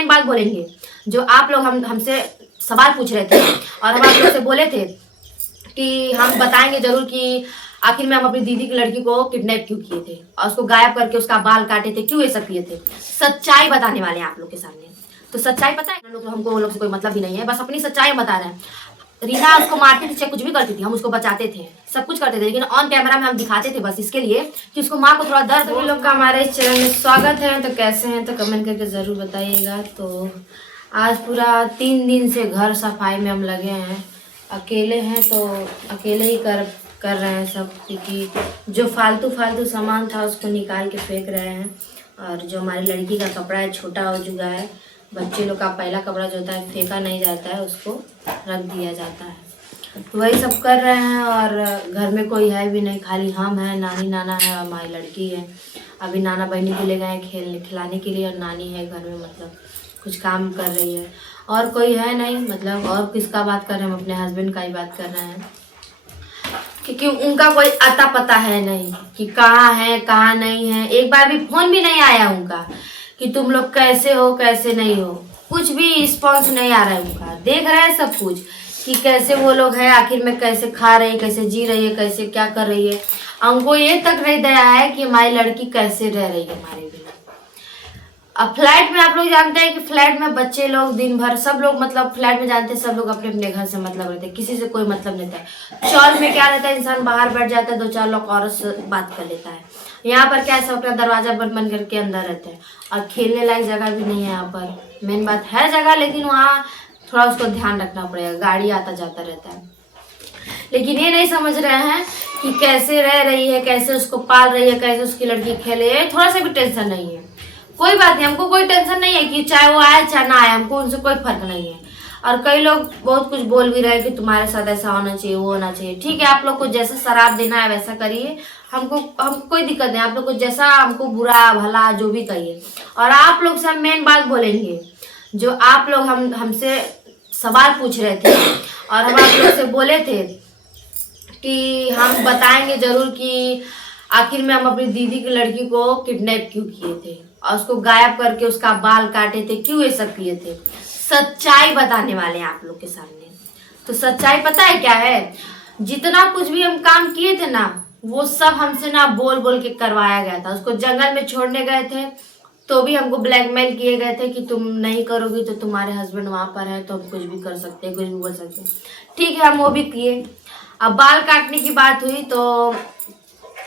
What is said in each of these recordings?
Main बात बोलेंगे। जो आप लोग हमसे सवाल पूछ रहे थे और हम आप लोग से बोले थे कि हम बताएंगे जरूर कि आखिर में हम अपनी दीदी की लड़की को किडनैप क्यों किए थे और उसको गायब करके उसका बाल काटे थे, क्यों ये सब किए थे। सच्चाई बताने वाले हैं आप लोग के सामने। तो सच्चाई पता है लोग, हमको वो लोग से कोई मतलब भी नहीं है, बस अपनी सच्चाई बता रहे हैं। रीना उसको मारती थी, चाहे कुछ भी करती थी, हम उसको बचाते थे, सब कुछ करते थे, लेकिन ऑन कैमरा में हम दिखाते थे बस इसके लिए कि उसको माँ को थोड़ा दर्द। सभी लोग का हमारे इस चैनल में स्वागत है। तो कैसे हैं तो कमेंट करके ज़रूर बताइएगा। तो आज पूरा 3 दिन से घर सफाई में हम लगे हैं। अकेले हैं तो अकेले ही कर रहे हैं सब, क्योंकि जो फालतू सामान था उसको निकाल के फेंक रहे हैं। और जो हमारी लड़की का कपड़ा है छोटा हो चुका है, बच्चे लोग का पहला कपड़ा जो होता है फेंका नहीं जाता है, उसको रख दिया जाता है। तो वही सब कर रहे हैं। और घर में कोई है भी नहीं, खाली हम हैं, नानी नाना है और हमारी लड़की है। अभी नाना बहनी को ले गए खिलाने के लिए और नानी है घर में, मतलब कुछ काम कर रही है। और कोई है नहीं, मतलब और किसका बात कर रहे हैं, हम अपने हस्बैंड का ही बात कर रहे हैं, क्योंकि उनका कोई अता पता है नहीं कि कहाँ है कहाँ नहीं है। एक बार भी फोन भी नहीं आया उनका कि तुम लोग कैसे हो कैसे नहीं हो, कुछ भी रिस्पॉन्स नहीं आ रहा है उनका। देख रहे हैं सब कुछ कि कैसे वो लोग हैं, आखिर में कैसे खा रही है, कैसे जी रही है, कैसे क्या कर रही है। हमको ये तक नहीं दया है कि हमारी लड़की कैसे रह रही है हमारे बिना। अब फ्लैट में आप लोग जानते हैं कि फ्लैट में बच्चे लोग दिन भर सब लोग, मतलब फ्लैट में जानते हैं सब लोग अपने अपने घर से मतलब रहते हैं, किसी से कोई मतलब नहीं रहता है। चौल में क्या रहता है, इंसान बाहर बैठ जाता है, 2-4 लोग औरत से बात कर लेता है। यहाँ पर क्या है, सब अपना दरवाजा बंद करके अंदर रहते हैं। और खेलने लायक जगह भी नहीं है यहाँ पर। मेन बात है जगह, लेकिन वहाँ थोड़ा उसको ध्यान रखना पड़ेगा, गाड़ी आता जाता रहता है। लेकिन ये नहीं समझ रहे हैं कि कैसे रह रही है, कैसे उसको पाल रही है, कैसे उसकी लड़की खेले, थोड़ा सा भी टेंशन नहीं है। कोई बात नहीं, हमको कोई टेंशन नहीं है कि चाहे वो आए चाहे ना आए, हमको उनसे कोई फर्क नहीं है। और कई लोग बहुत कुछ बोल भी रहे हैं कि तुम्हारे साथ ऐसा होना चाहिए, वो होना चाहिए। ठीक है, आप लोग को जैसा शराब देना है वैसा करिए, हमको कोई दिक्कत नहीं। आप लोग को जैसा हमको बुरा भला जो भी कहिए। और आप लोग से हम मेन बात बोलेंगे। जो आप लोग हमसे सवाल पूछ रहे थे और हम आप लोग से बोले थे कि हम बताएंगे जरूर कि आखिर में हम अपनी दीदी की लड़की को किडनैप क्यों किए थे और उसको गायब करके उसका बाल काटे थे, क्यों ये सब किए थे। सच्चाई बताने वाले हैं आप लोग के सामने। तो सच्चाई पता है क्या है, जितना कुछ भी हम काम किए थे ना, वो सब हमसे ना बोल बोल के करवाया गया था। उसको जंगल में छोड़ने गए थे तो भी हमको ब्लैकमेल किए गए थे कि तुम नहीं करोगी तो तुम्हारे हस्बैंड वहां पर है तो हम कुछ भी कर सकते हैं, कुछ भी बोल सकते हैं। ठीक है, हम वो भी किए। अब बाल काटने की बात हुई तो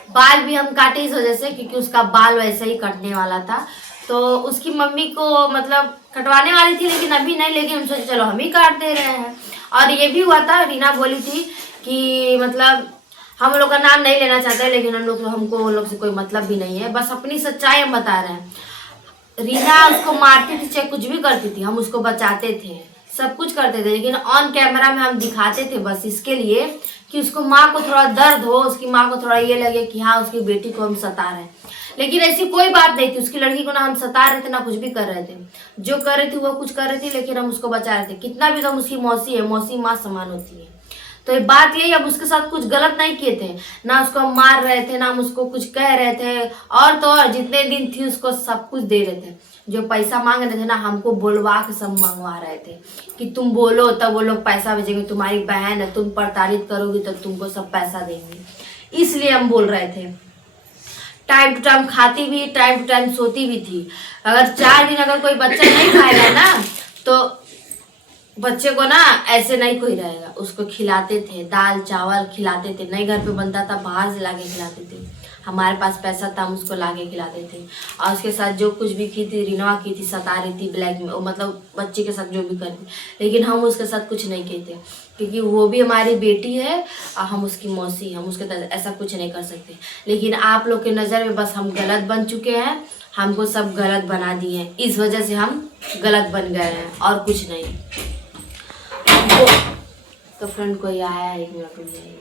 बाल भी हम काटे इस वजह से क्योंकि उसका बाल वैसे ही कटने वाला था। तो उसकी मम्मी को मतलब कटवाने वाली थी, लेकिन अभी नहीं, लेकिन हम सोचे चलो हम ही काट दे रहे हैं। और ये भी हुआ था, रीना बोली थी कि मतलब हम लोग का नाम नहीं लेना चाहते, लेकिन हमको उन लोग से कोई मतलब भी नहीं है, बस अपनी सच्चाई हम बता रहे हैं। रीना उसको मारती थी, चाहे कुछ भी करती थी, हम उसको बचाते थे, सब कुछ करते थे, लेकिन ऑन कैमरा में हम दिखाते थे बस इसके लिए कि उसको माँ को थोड़ा दर्द हो, उसकी माँ को थोड़ा ये लगे कि हाँ उसकी बेटी को हम सता रहे हैं। लेकिन ऐसी कोई बात नहीं थी, उसकी लड़की को ना हम सता रहे थे ना कुछ भी कर रहे थे। जो कर रही थी वो कुछ कर रही थी, लेकिन हम उसको बचा रहे थे। कितना भी तो हम उसकी मौसी है, मौसी माँ समान होती है। तो ये बात यही, हम उसके साथ कुछ गलत नहीं किए थे, ना उसको हम मार रहे थे, ना हम उसको कुछ कह रहे थे। और तो और जितने दिन थी उसको सब कुछ दे रहे थे। जो पैसा मांग रहे थे ना, हमको बोलवा के सब मंगवा रहे थे कि तुम बोलो तब वो लोग पैसा भेजेंगे, तुम्हारी बहन है, तुम प्रताड़ित करोगी तो तुमको सब पैसा देंगे। इसलिए हम बोल रहे थे। टाइम टू टाइम खाती भी, टाइम टू टाइम सोती भी थी। अगर 4 दिन अगर कोई बच्चा नहीं खाएगा ना, तो बच्चे को ना ऐसे नहीं कोई रहेगा। उसको खिलाते थे, दाल चावल खिलाते थे, नहीं घर पे बनता था बाहर से लाके खिलाते थे। हमारे पास पैसा था, हम उसको लाके खिलाते थे। और उसके साथ जो कुछ भी की थी, रीना की थी, सता रही थी, ब्लैक में, मतलब बच्चे के साथ जो भी करती, लेकिन हम उसके साथ कुछ नहीं किए थे, क्योंकि वो भी हमारी बेटी है और हम उसकी मौसी, हम उसके साथ ऐसा कुछ नहीं कर सकते। लेकिन आप लोग के नज़र में बस हम गलत बन चुके हैं, हमको सब गलत बना दिए हैं, इस वजह से हम गलत बन गए हैं और कुछ नहीं। तो फ्रेंड कोई आया है, 1 मिनट रुक जाइए।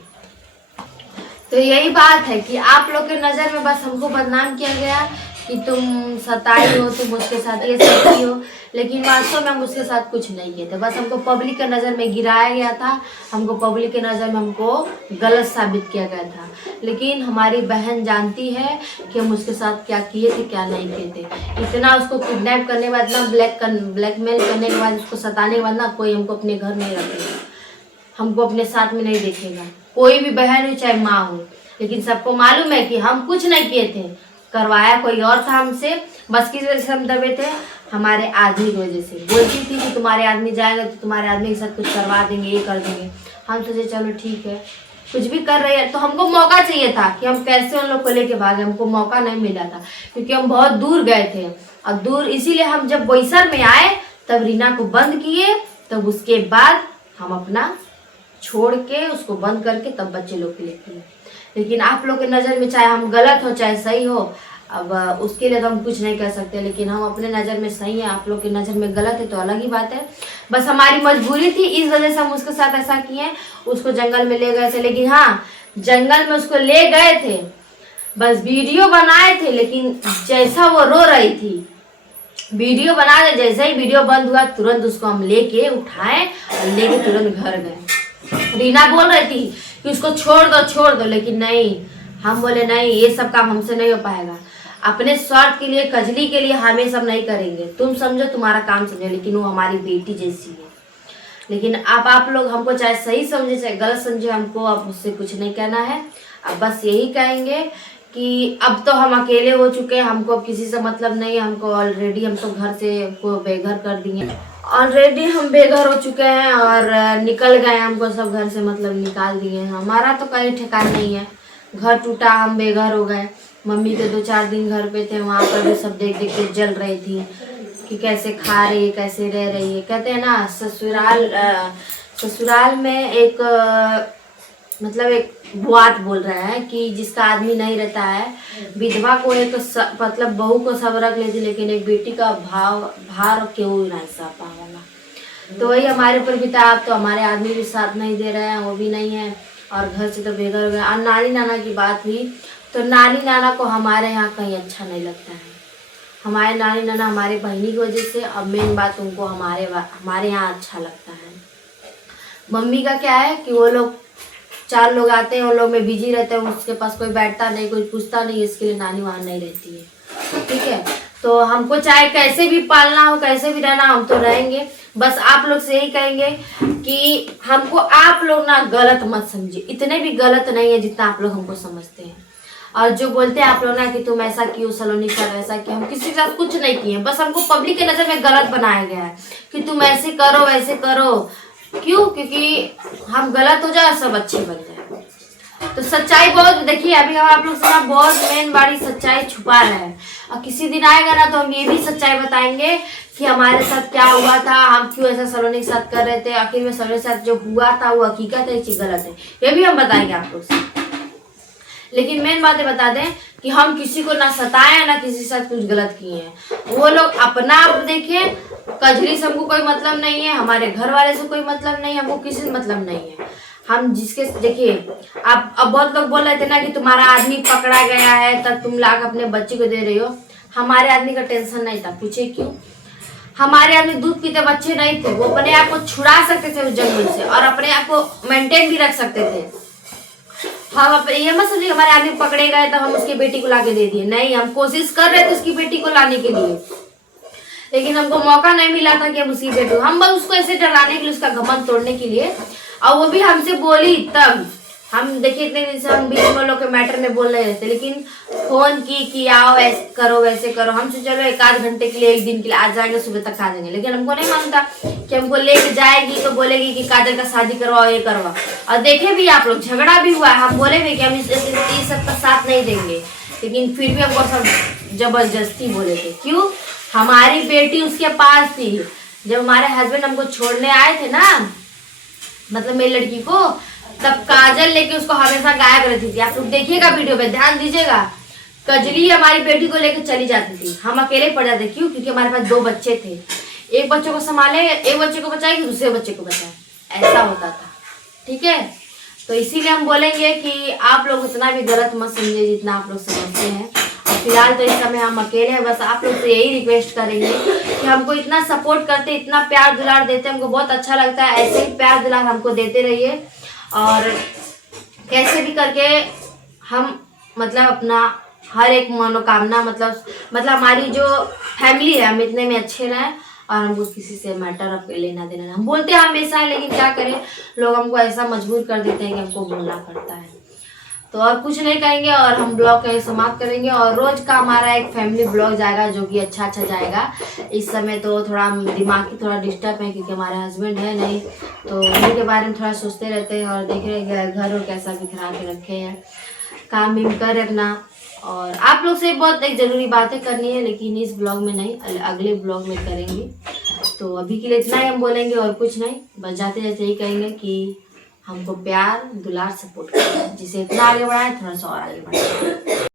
तो यही बात है कि आप लोग के नज़र में बस हमको बदनाम किया गया कि तुम सताई हो, तुम उसके साथ ये सती हो, लेकिन वास्तव में हम उसके साथ कुछ नहीं किए थे। बस हमको पब्लिक के नज़र में गिराया गया था, हमको पब्लिक के नज़र में हमको गलत साबित किया गया था। लेकिन हमारी बहन जानती है कि हम उसके साथ क्या किए थे, क्या नहीं किए थे। इतना उसको किडनैप करने के बाद ना, ब्लैकमेल करने के बाद, उसको सताने के बाद ना, कोई हमको अपने घर नहीं रखेगा, हमको अपने साथ में नहीं देखेगा। कोई भी बहन हो चाहे माँ हो, लेकिन सबको मालूम है कि हम कुछ नहीं किए थे, करवाया कोई और था हमसे। बस किस वजह से हम दबे थे? हमारे आदमी की वजह से। बोलती थी कि तुम्हारे आदमी जाएगा तो तुम्हारे आदमी के साथ कुछ करवा देंगे, ये कर देंगे। हम सोचे चलो ठीक है, कुछ भी कर रही है तो हमको मौका चाहिए था कि हम कैसे उन लोग को लेके भागे। हमको मौका नहीं मिला था क्योंकि हम बहुत दूर गए थे, और दूर इसीलिए हम जब बोईसर में आए तब रीना को बंद किए, तब उसके बाद हम अपना छोड़ के उसको बंद करके तब बच्चे लोग के लिए किए। लेकिन आप लोग के नज़र में चाहे हम गलत हो चाहे सही हो, अब उसके लिए तो हम कुछ नहीं कर सकते, लेकिन हम अपने नज़र में सही है, आप लोग की नज़र में गलत है तो अलग ही बात है। बस हमारी मजबूरी थी, इस वजह से हम उसके साथ ऐसा किए, उसको जंगल में ले गए थे। लेकिन हाँ, जंगल में उसको ले गए थे, बस वीडियो बनाए थे, लेकिन जैसा वो रो रही थी, वीडियो बना दे, जैसे ही वीडियो बंद हुआ तुरंत उसको हम लेके उठाए और लेके तुरंत घर गए। रीना बोल रही थी कि उसको छोड़ दो, लेकिन नहीं, हम बोले नहीं, ये सब काम हमसे नहीं हो पाएगा। अपने स्वार्थ के लिए, कजली के लिए हम ये सब नहीं करेंगे। तुम समझो, तुम्हारा काम समझो, लेकिन वो हमारी बेटी जैसी है। लेकिन अब आप लोग हमको चाहे सही समझे चाहे गलत समझे, हमको अब उससे कुछ नहीं कहना है। अब बस यही कहेंगे कि अब तो हम अकेले हो चुके हैं, हमको अब किसी से मतलब नहीं है। हमको ऑलरेडी, हम तो घर से को बेघर कर दिए, ऑलरेडी हम बेघर हो चुके हैं और निकल गए, हमको सब घर से मतलब निकाल दिए हैं। हमारा तो कहीं ठिकाना नहीं है, घर टूटा, हम बेघर हो गए। मम्मी के 2-4 दिन घर पे थे, वहाँ पर भी सब देख देख के जल रही थी कि कैसे खा रही है, कैसे रह रही है। कहते हैं ना, ससुराल में एक मतलब एक बात बोल रहा है कि जिसका आदमी नहीं रहता है, विधवा को एक मतलब बहू को सब रख लेती, लेकिन एक बेटी का भार क्यों नहीं सह पावाला। तो वही हमारे ऊपर भी था। अब तो हमारे आदमी भी साथ नहीं दे रहे हैं, वो भी नहीं है, और घर से तो बेघर हो गए। और नानी नाना की बात हुई तो नानी नाना को हमारे यहाँ कहीं अच्छा नहीं लगता है। हमारे नानी नाना हमारे बहनी की वजह से, अब मेन बात उनको हमारे यहाँ अच्छा लगता है। मम्मी का क्या है कि वो लोग 4 लोग आते हैं, उन लोग में बिजी रहते हैं, उसके पास कोई बैठता नहीं, कोई पूछता नहीं, इसके लिए नानी वहाँ नहीं रहती है। ठीक है, तो हमको चाहे कैसे भी पालना हो, कैसे भी रहना, हम तो रहेंगे। बस आप लोग से यही कहेंगे कि हमको आप लोग ना गलत मत समझिए, इतने भी गलत नहीं है जितना आप लोग हमको समझते हैं। और जो बोलते हैं आप लोग ना कि तुम ऐसा क्यों, सलोनी सर ऐसा क्यों, हम किसी के साथ कुछ नहीं किए, बस हमको पब्लिक के नज़र में गलत बनाया गया है कि तुम ऐसे करो वैसे करो। क्यों? क्योंकि हम गलत हो जाए, सब अच्छे बन जाए। तो सच्चाई बहुत, देखिए अभी हम आप लोग से ना बहुत मेन बड़ी सच्चाई छुपा रहे हैं, और किसी दिन आएगा ना तो हम ये भी सच्चाई बताएंगे कि हमारे साथ क्या हुआ था, हम क्यों ऐसा सलोनी के साथ कर रहे थे, आखिर में सलोनी के साथ जो हुआ था वो हकीकत है, चीज गलत है, ये भी हम बताएंगे आप लोग से। लेकिन मेन बातें बता दें कि हम किसी को ना सताए, ना किसी के साथ कुछ गलत किए हैं। वो लोग अपना आप देखे, कजरी से हमको कोई मतलब नहीं है, हमारे घर वाले से कोई मतलब नहीं है, हमको किसी से मतलब नहीं है। हम जिसके, देखिए आप, अब बहुत लोग बोल रहे थे ना कि तुम्हारा आदमी पकड़ा गया है तब तुम लाकर अपने बच्चे को दे रही हो। हमारे आदमी का टेंशन नहीं था, पूछे क्यों? हमारे आदमी दूध पीते बच्चे नहीं थे, वो अपने आप को छुड़ा सकते थे उस जंगल से और अपने आप को मेंटेन भी रख सकते थे। हम ये मत समझिए हमारे आदमी पकड़े गए तो हम उसकी बेटी को लाके दे दिए, नहीं, हम कोशिश कर रहे थे उसकी बेटी को लाने के लिए, लेकिन हमको मौका नहीं मिला था कि हम उसकी बेटी, हम बस उसको ऐसे डराने के लिए, उसका घमंड तोड़ने के लिए, और वो भी हमसे बोली तब। हम देखिए इतने दिन से हम बीच में लोग के मैटर में बोल रहे थे, लेकिन फोन की कि आओ ऐसे करो वैसे करो। हमसे चलो 1-8 घंटे के लिए, 1 दिन के लिए आज जाएंगे, सुबह तक आ जाएंगे, लेकिन हमको नहीं मालूम था कि हमको लेके जाएगी तो बोलेगी कि काजल का शादी करवाओ, ये करवाओ। और देखे भी आप लोग, झगड़ा भी हुआ, हम बोले भी कि हम इस सबका साथ नहीं देंगे, लेकिन फिर भी हमको सब जबरदस्ती बोले थे। क्यों? हमारी बेटी उसके पास थी। जब हमारे हस्बैंड हमको छोड़ने आए थे ना, मतलब मेरी लड़की को, तब काजल लेके उसको हमेशा गायब रहती थी। आप लोग देखिएगा वीडियो पे, ध्यान दीजिएगा, कजली हमारी बेटी को लेकर चली जाती थी, हम अकेले पड़ जाते। क्यों? क्योंकि हमारे पास 2 बच्चे थे, एक बच्चे को संभाले, एक बच्चे को बचाएगी, दूसरे बच्चे को बचाए, ऐसा होता था। ठीक है, तो इसीलिए हम बोलेंगे कि आप लोग उतना भी गलत मत समझिए जितना आप लोग समझते हैं। फिलहाल तो इस समय हम अकेले हैं। बस आप लोग से यही रिक्वेस्ट करेंगे कि हमको इतना सपोर्ट करते, इतना प्यार दुलार देते, हमको बहुत अच्छा लगता है। ऐसे ही प्यार दुलार हमको देते रहिए और कैसे भी करके हम मतलब अपना हर एक मनोकामना मतलब हमारी जो फैमिली है हम इतने में अच्छे रहें और हमको किसी से मैटर अब लेना देना नहीं। हम बोलते हैं हमेशा है, लेकिन क्या करें, लोग हमको ऐसा मजबूर कर देते हैं कि हमको बोलना पड़ता है। तो और कुछ नहीं कहेंगे और हम ब्लॉग का समाप्त करेंगे। और रोज का हमारा एक फैमिली ब्लॉग जाएगा जो कि अच्छा जाएगा। इस समय तो थोड़ा दिमाग की थोड़ा डिस्टर्ब है क्योंकि हमारे हस्बैंड है नहीं, तो उन्हीं के बारे में थोड़ा सोचते रहते हैं और देख रहे हैं घर और कैसा बिखरा के रखे हैं। काम भी कर रखना और आप लोग से बहुत एक ज़रूरी बातें करनी है, लेकिन इस ब्लॉग में नहीं, अगले ब्लॉग में करेंगे। तो अभी के लिए इतना ही हम बोलेंगे और कुछ नहीं। बस जाते जाते ही कहेंगे कि हमको प्यार दुलार सपोर्ट करना है, जिसे इतना आगे बढ़ाए थोड़ा सा और आगे बढ़ाए।